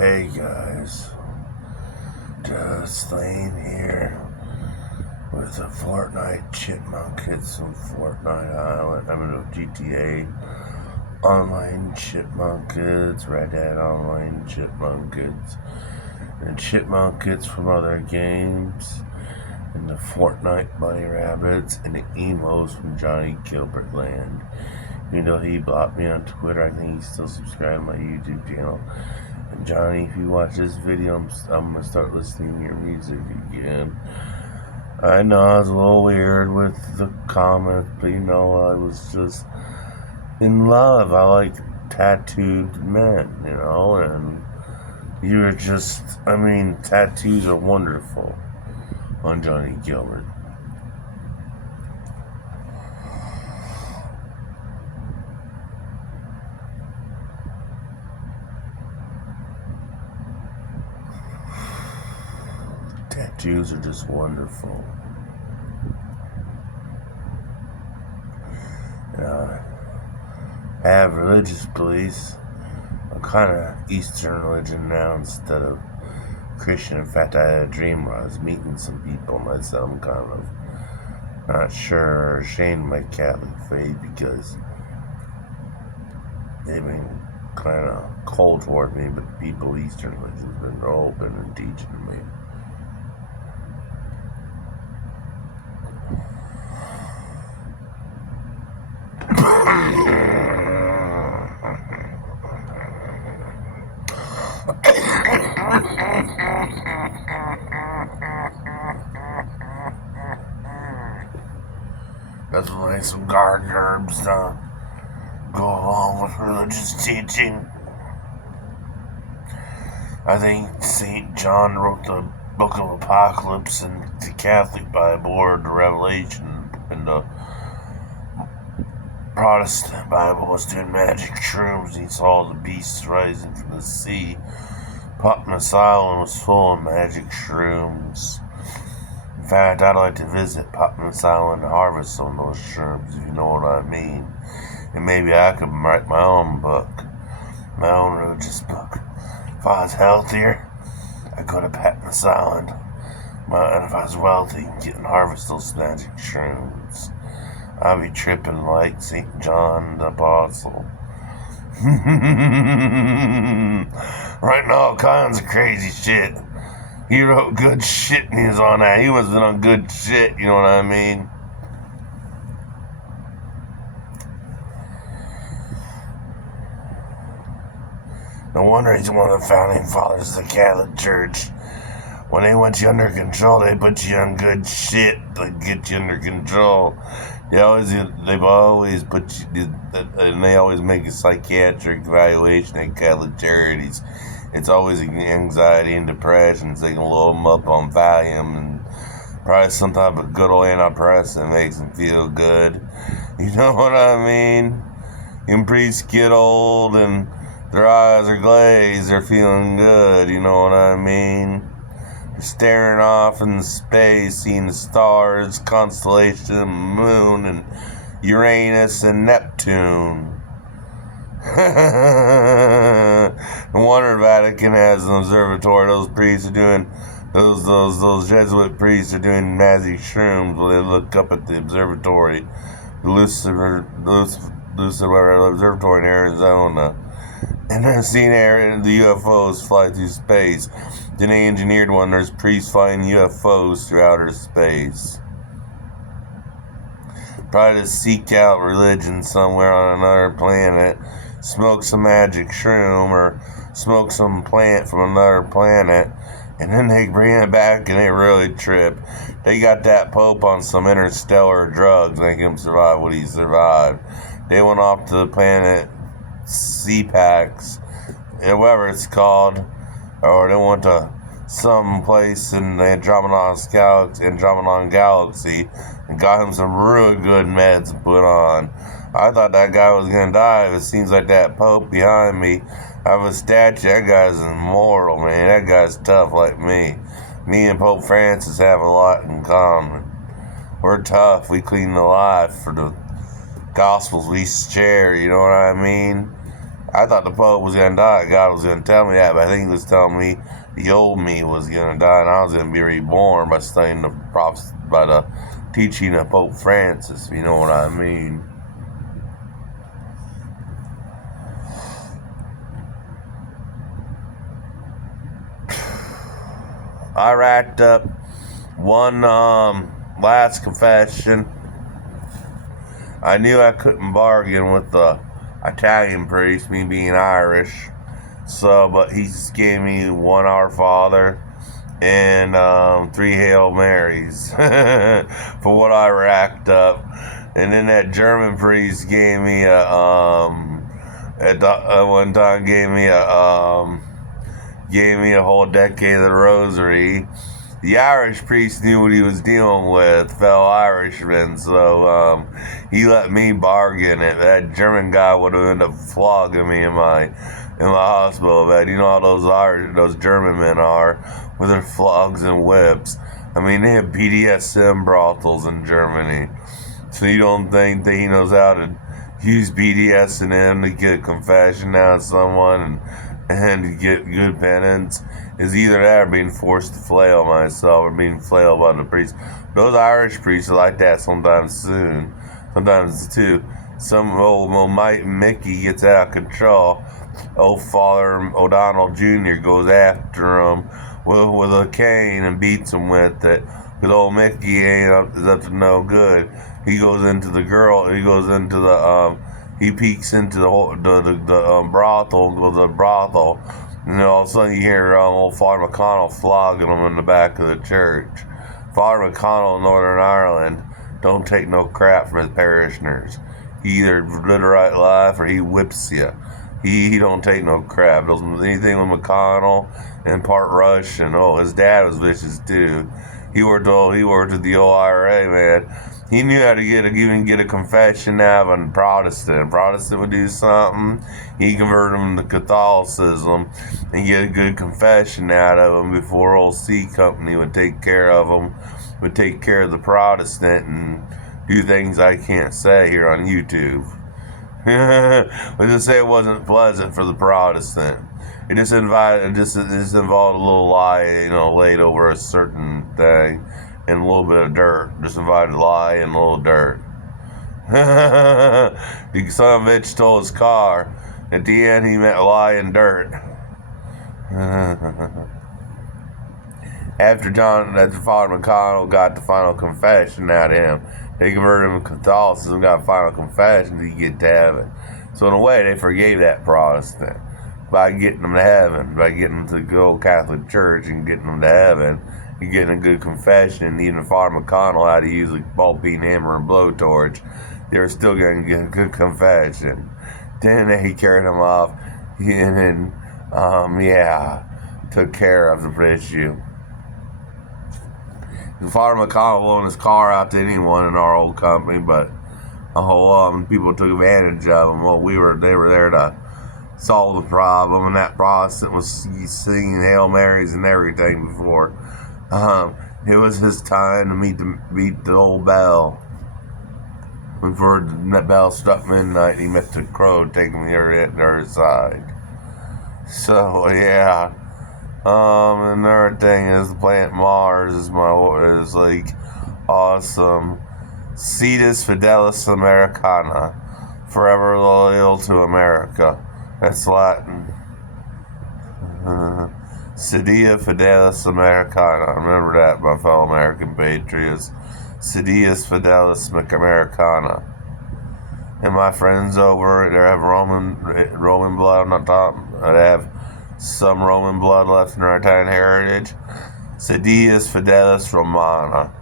Hey guys, just laying here with a Fortnite Chipmunk hits some Fortnite Island. I'm in a GTA Online Chipmunk Kids, Red Hat Online Chipmunk Kids, and Chipmunk Kids from other games, and the Fortnite Bunny Rabbits, and the emos from Johnny Gilbert Land. You know, he blocked me on Twitter. I think he's still subscribed to my YouTube channel. And Johnny, if you watch this video, I'm going to start listening to your music again. I know I was a little weird with the comment, but you know, I was just in love. I like tattooed men, you know, and you were just, tattoos are wonderful on Johnny Gilbert. Tattoos are just wonderful. I have religious beliefs. I'm kind of Eastern religion now instead of Christian. In fact, I had a dream where I was meeting some people and I said I'm kind of not sure or ashamed of my Catholic faith because they've been kind of cold toward me, but the people of Eastern religion have been open and teaching me. That's like some garden herbs to go along with religious teaching. I think St. John wrote the Book of Apocalypse in the Catholic Bible, or the Revelation, and the Protestant Bible was doing magic shrooms. He saw the beasts rising from the sea. Patmos Island was full of magic shrooms. In fact, I'd like to visit Patmos Island and harvest some of those shrooms, if you know what I mean. And maybe I could write my own book, my own religious book. If I was healthier, I'd go to Patmos Island. And if I was wealthy, get and harvest those magic shrooms. I'd be tripping like St. John the Apostle. Writing all kinds of crazy shit. He wrote good shit and he was on that. He wasn't on good shit, you know what I mean? No wonder he's one of the founding fathers of the Catholic Church. When they want you under control, they put you on good shit to get you under control. They've always put you, and they always make a psychiatric evaluation at Catholic charities. It's always anxiety and depression, so they can load them up on Valium and probably some type of good old antidepressant makes them feel good. You know what I mean? When priests get old and their eyes are glazed, they're feeling good, you know what I mean? Staring off in space, seeing the stars, constellation, the moon, and Uranus and Neptune. No wonder Vatican has an observatory. Those priests are doing, those Jesuit priests are doing magic shrooms where they look up at the observatory, the Lucifer Observatory in Arizona, and they're seeing the UFOs fly through space. Then they engineered one. There's priests flying UFOs through outer space. Probably to seek out religion somewhere on another planet. Smoke some magic shroom or smoke some plant from another planet. And then they bring it back and they really trip. They got that Pope on some interstellar drugs, making him survive what he survived. They went off to the planet CPAX, whatever it's called, or they went to some place in the Andromeda Galaxy and got him some really good meds to put on. I thought that guy was gonna die. It seems like that Pope behind me, I have a statue. That guy's immortal, man. That guy's tough like me. Me and Pope Francis have a lot in common. We're tough. We clean the life for the gospels we share, you know what I mean? I thought the Pope was gonna die. God was gonna tell me that, but I think he was telling me the old me was gonna die, and I was gonna be reborn by studying the props by the teaching of Pope Francis. If you know what I mean. I racked up one last confession. I knew I couldn't bargain with the Italian priest, me being Irish. So, but he just gave me one Our Father and three Hail Marys for what I racked up. And then that German priest gave me at one time gave me a whole decade of the Rosary. The Irish priest knew what he was dealing with, fellow Irishmen, so he let me bargain it. That German guy would have ended up flogging me in my hospital bed. You know how those German men are with their flogs and whips. I mean, they have BDSM brothels in Germany. So you don't think that he knows how to use BDSM to get a confession out of someone and to get good penance? Is either that or being forced to flail myself or being flailed by the priest. Those Irish priests are like that sometimes too. Some old Mickey gets out of control. Old Father O'Donnell Jr. goes after him with a cane and beats him with it. Because old Mickey is up to no good. He goes into the he peeks into the brothel and goes to the brothel. And then all of a sudden you hear old Father McConnell flogging him in the back of the church. Father McConnell in Northern Ireland don't take no crap from his parishioners. He either live the right life or he whips you. He don't take no crap. Anything with McConnell and part Russian. Oh, his dad was vicious too. He worked with the old IRA, man. He knew how to even get a confession out of a Protestant. Protestant would do something, he converted them to Catholicism and get a good confession out of them before old C Company would take care of them, would take care of the Protestant and do things I can't say here on YouTube. Let's just say it wasn't pleasant for the Protestant. It just involved a little lie, laid over a certain thing and a little bit of dirt. Just invited lie and a little dirt. The son of a bitch stole his car. At the end, he meant lie and dirt. After Father McConnell got the final confession out of him, they converted him to Catholicism, got a final confession to get to heaven. So in a way, they forgave that Protestant by getting them to heaven, by getting them to the old Catholic Church and getting them to heaven, and getting a good confession. And even if Father McConnell had to use a ball-peen hammer and blowtorch, they were still going to get a good confession. Then he carried him off, and then, took care of the issue. Father McConnell loaned his car out to anyone in our old company, but a whole lot of people took advantage of him. Well, they were there to solve the problem, and that Protestant was singing Hail Marys and everything before. It was his time to meet the old bell. Before the bell struck midnight, he met the crow taking the other side. So yeah. Another thing is the planet Mars is like awesome. Cetus Fidelis Americana, forever loyal to America. That's Latin. Sedia Fidelis Americana. Remember that, my fellow American patriots. Sedius Fidelis Americana. And my friends over, they have Roman blood. I'm not talking. They have some Roman blood left in our Italian heritage. Sedius Fidelis Romana.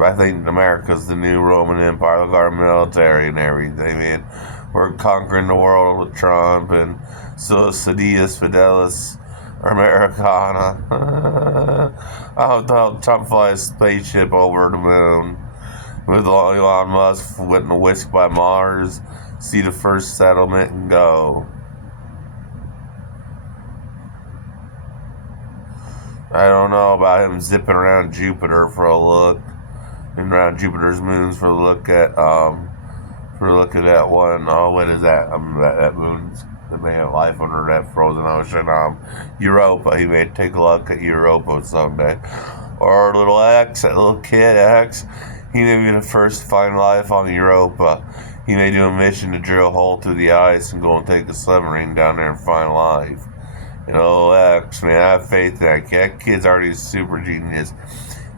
I think America's the new Roman Empire. Look at our military and everything, man. We're conquering the world with Trump, and so Sedius Fidelis Americana. I hope Trump flies a spaceship over the moon with Elon Musk getting a whisk by Mars, see the first settlement, and go. I don't know about him zipping around Jupiter for a look, and around Jupiter's moons for a look at that one. Oh, what is that? That moon's They may have life under that frozen ocean. Europa. He may take a look at Europa someday. Or little X, that little kid X. He may be the first to find life on Europa. He may do a mission to drill a hole through the ice and go and take a submarine down there and find life. X, man, I have faith in that kid. That kid's already a super genius.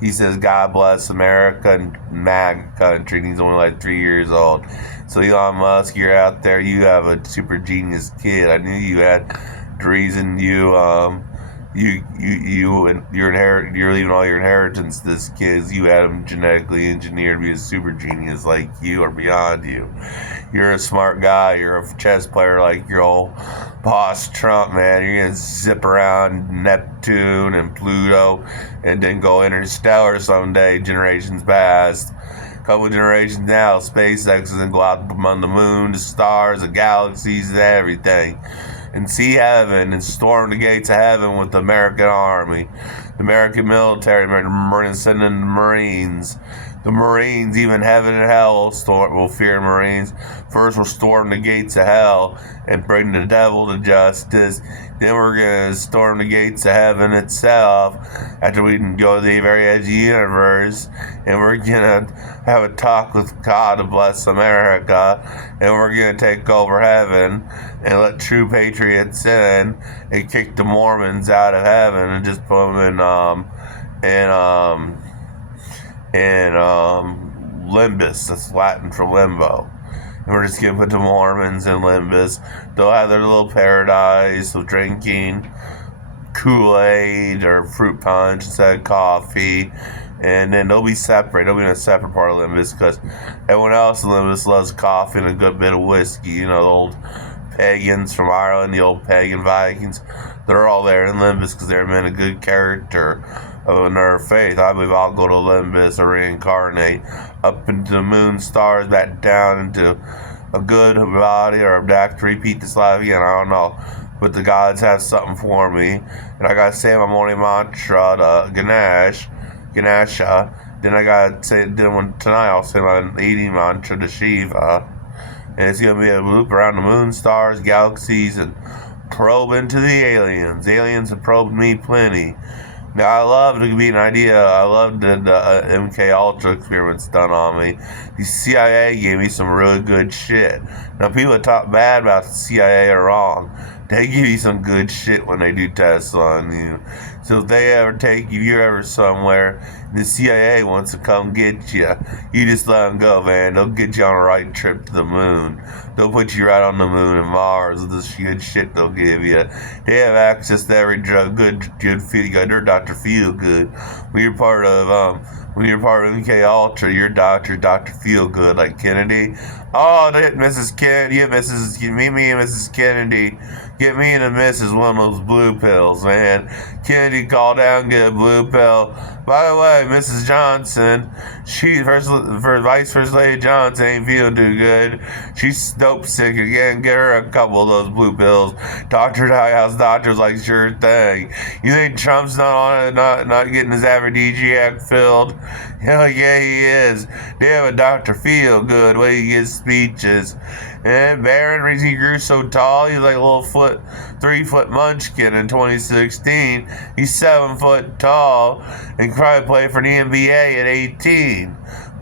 He says, God bless America and MAGA country, and he's only like 3 years old. So Elon Musk, you're out there, you have a super genius kid. I knew you had the reason you're leaving all your inheritance to this kid. You had him genetically engineered to be a super genius like you or beyond you. You're a smart guy. You're a chess player like your old boss Trump, man. You're gonna zip around Neptune and Pluto and then go interstellar someday, generations past. Couple generations now, SpaceX is gonna go out among the moon, the stars, the galaxies, and everything, and see heaven and storm the gates of heaven with the American army, the American military. We're sending the Marines. The Marines, even heaven and hell will fear Marines. First, we'll storm the gates of hell and bring the devil to justice. Then we're going to storm the gates of heaven itself after we can go to the very edge of the universe. And we're going to have a talk with God to bless America. And we're going to take over heaven and let true patriots in and kick the Mormons out of heaven and just put them in limbus. That's Latin for limbo. And we're just going to put the Mormons in limbus. They'll have their little paradise of drinking Kool-Aid or fruit punch instead of coffee. And then they'll be separate. They'll be in a separate part of limbus because everyone else in limbus loves coffee and a good bit of whiskey. The old pagans from Ireland, the old pagan Vikings, they're all there in limbus because they're men of good character of their faith. I believe I'll go to limbus or reincarnate up into the moon, stars, back down into a good body, or back to repeat this life again. I don't know. But the gods have something for me. And I gotta say my morning mantra to Ganesha. Then I gotta say, tonight I'll say my eating mantra to Shiva. And it's gonna be a loop around the moon, stars, galaxies, and probe into the aliens. Aliens have probed me plenty. Now, I love to be an idea. I love the MK Ultra experiments done on me. The CIA gave me some really good shit. Now, people that talk bad about the CIA are wrong. They give you some good shit when they do tests on you. So if they ever take you, you're ever somewhere, the CIA wants to come get you, you just let them go, man. They'll get you on a right trip to the moon. They'll put you right on the moon and Mars with this good shit they'll give you. They have access to every drug, good feel good. They're Dr. Feel Good. When you're part of MK Ultra, your doctor, Dr. Feel Good, like Kennedy. Oh, Mrs. Kennedy, meet me and Mrs. Kennedy. Get me and the missus one of those blue pills, man. Kennedy called down, get a blue pill. By the way, Mrs. Johnson, Vice First Lady Johnson ain't feeling too good. She's dope sick again. Get her a couple of those blue pills. Dr. House doctor's like, sure thing. You think Trump's not on it, not getting his aphrodisiac filled? Hell yeah, he is. They have a Dr. Feel Good way he gives speeches. And Barron, reason he grew so tall, he's like a little 3-foot munchkin in 2016. He's 7 foot tall and probably played for the NBA at 18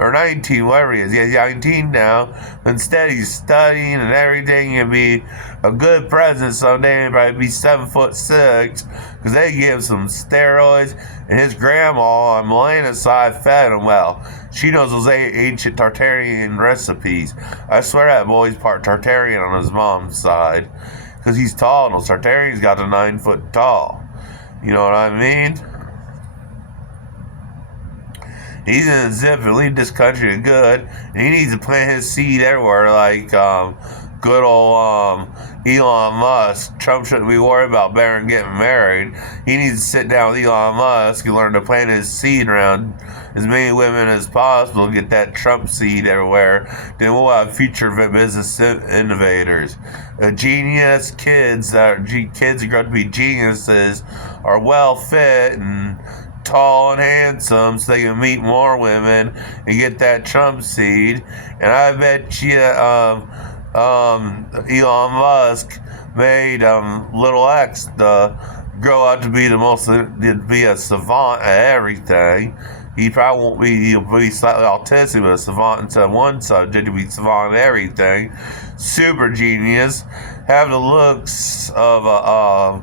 or 19, whatever he is. He's 19 now. Instead, he's studying and everything. He'll be a good president someday. He'll probably be 7'6" because they give him some steroids. And his grandma on Melena's side fed him well. She knows those ancient Tartarian recipes. I swear that boy's part Tartarian on his mom's side. Because he's tall, and those Tartarians got to 9 foot tall. You know what I mean? He's gonna zip and leave this country good. And he needs to plant his seed everywhere like good old Elon Musk. Trump shouldn't be worried about Barron getting married. He needs to sit down with Elon Musk and learn to plant his seed around as many women as possible, get that Trump seed everywhere. Then we'll have future business innovators. Genius kids kids who grow up to be geniuses are well fit and tall and handsome so they can meet more women and get that Trump seed. And I bet you Elon Musk made little X grow out to be to be a savant at everything. He'll be slightly autistic, but a savant in one subject. He'll be savant in everything. Super genius. Have the looks of a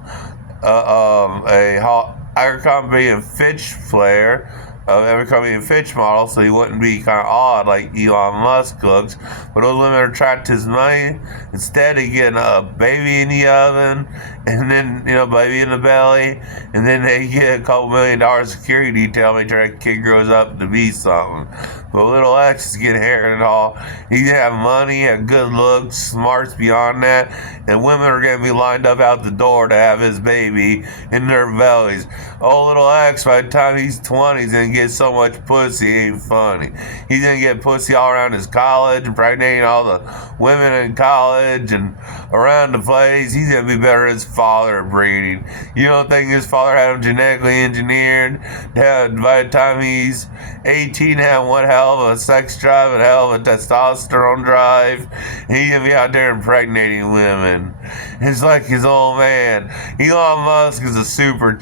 Abercrombie and Fitch player, Abercrombie and Fitch model, so he wouldn't be kind of odd like Elon Musk looks. But those women attract his money. Instead of getting a baby in the oven, and then, baby in the belly, and then they get a couple $1 million security detail, make sure that kid grows up to be something. But little X is getting hair and all. He's gonna have money, have good looks, smarts beyond that, and women are gonna be lined up out the door to have his baby in their bellies. Oh, little X, by the time he's 20, he's gonna get so much pussy, it ain't funny. He's gonna get pussy all around his college, impregnating all the women in college and around the place. He's gonna be better than his father at breeding. You don't think his father had him genetically engineered? By the time he's 18, have one hell of a sex drive and hell of a testosterone drive. He's gonna be out there impregnating women. It's like his old man. Elon Musk is a super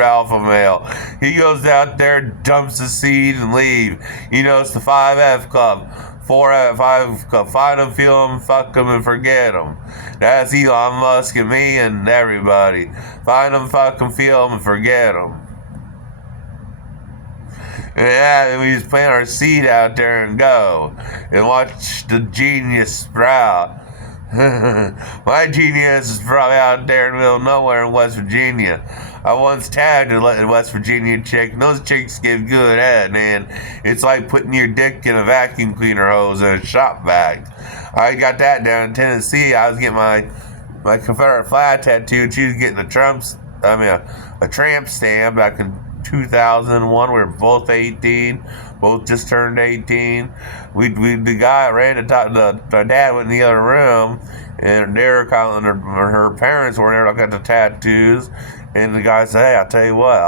alpha male. He goes out there, dumps the seed, and leave. It's the 5F club. 4 out of 5 club. Find them, feel them, fuck them, and forget them. That's Elon Musk and me and everybody. Find them, fuck them, feel them, and forget them. And we just plant our seed out there and go and watch the genius sprout. My genius is probably out there in the middle of nowhere in West Virginia. I once tagged a West Virginia chick, and those chicks give good head, man. It's like putting your dick in a vacuum cleaner hose in a shop vac. I got that down in Tennessee. I was getting my Confederate flag tattooed. She was getting a tramp stamp back in 2001. We were both 18, both just turned 18. The guy ran to talk. My dad went in the other room, and her parents were there. I got the tattoos, and the guy said, "Hey, I'll tell you what,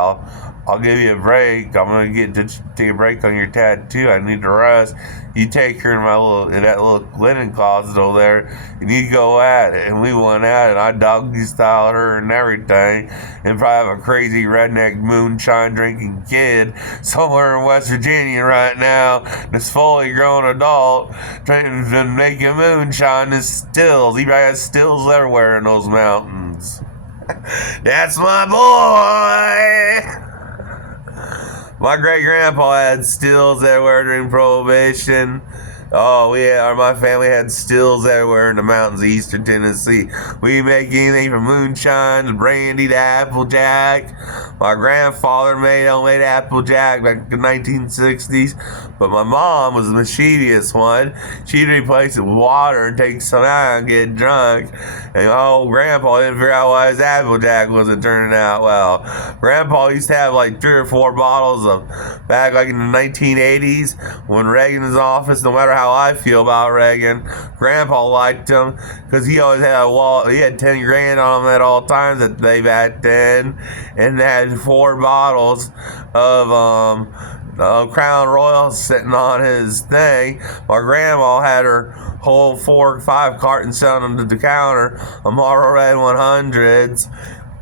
I'll give you a break. I'm gonna take a break on your tattoo. I need to rest. You take her in that little linen closet over there, and you go at it." And we went at it. I doggy styled her and everything, and probably have a crazy redneck moonshine drinking kid somewhere in West Virginia right now that's fully grown adult trying to make a moonshine and stills. He probably has stills everywhere in those mountains. That's my boy. My great-grandpa had stills everywhere during Prohibition. Oh, my family had stills everywhere in the mountains of eastern Tennessee. We make anything from moonshine to brandy to applejack. My grandfather made homemade applejack back in the 1960s. But my mom was the mischievous one. She'd replace it with water and take some out and get drunk. And my old grandpa didn't figure out why his applejack wasn't turning out well. Grandpa used to have like 3 or 4 bottles of back like in the 1980s when Reagan was in office. No matter how I feel about Reagan, Grandpa liked him because he always had he had 10 grand on him at all times that they back then, and they had 4 bottles of Crown Royal sitting on his thing. My grandma had her whole 4 or 5 cartons sitting on the counter of Marlboro Red 100s,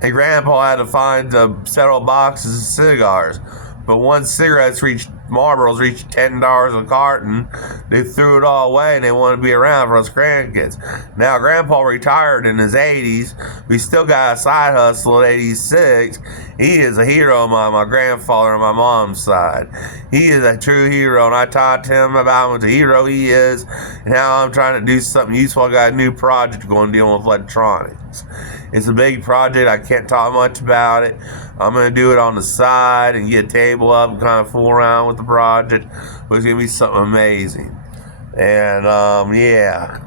and Grandpa had to find several boxes of cigars. But once Marlboros reached $10 a carton, they threw it all away and they wanted to be around for us grandkids. Now, Grandpa retired in his 80s. We still got a side hustle at 86. He is a hero on my grandfather and my mom's side. He is a true hero, and I taught him about what the hero he is, and how I'm trying to do something useful. I got a new project going dealing with electronics. It's a big project. I can't talk much about it. I'm going to do it on the side and get a table up and kind of fool around with the project. But it's going to be something amazing. And, yeah.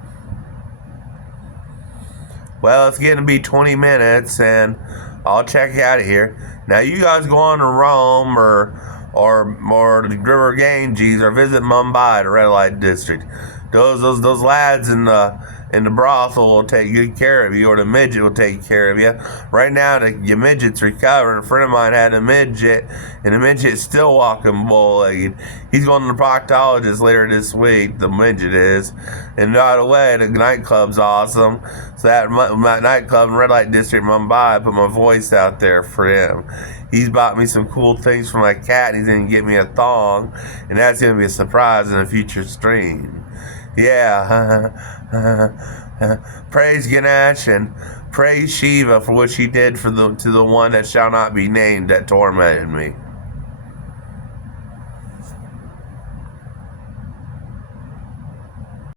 Well, it's getting to be 20 minutes, and I'll check out of here. Now, you guys go on to Rome or the River Ganges or visit Mumbai, the red light district. those lads in the brothel will take good care of you, or the midget will take care of you. Right now, your midget's recovering. A friend of mine had a midget, and the midget's still walking bow-legged. He's going to the proctologist later this week, the midget is. And by the way, the nightclub's awesome. So that my nightclub in Red Light District, Mumbai, I put my voice out there for him. He's bought me some cool things for my cat, and he's going to get me a thong, and that's going to be a surprise in a future stream. Yeah. Praise Ganesh and praise Shiva for what she did to the one that shall not be named that tormented me.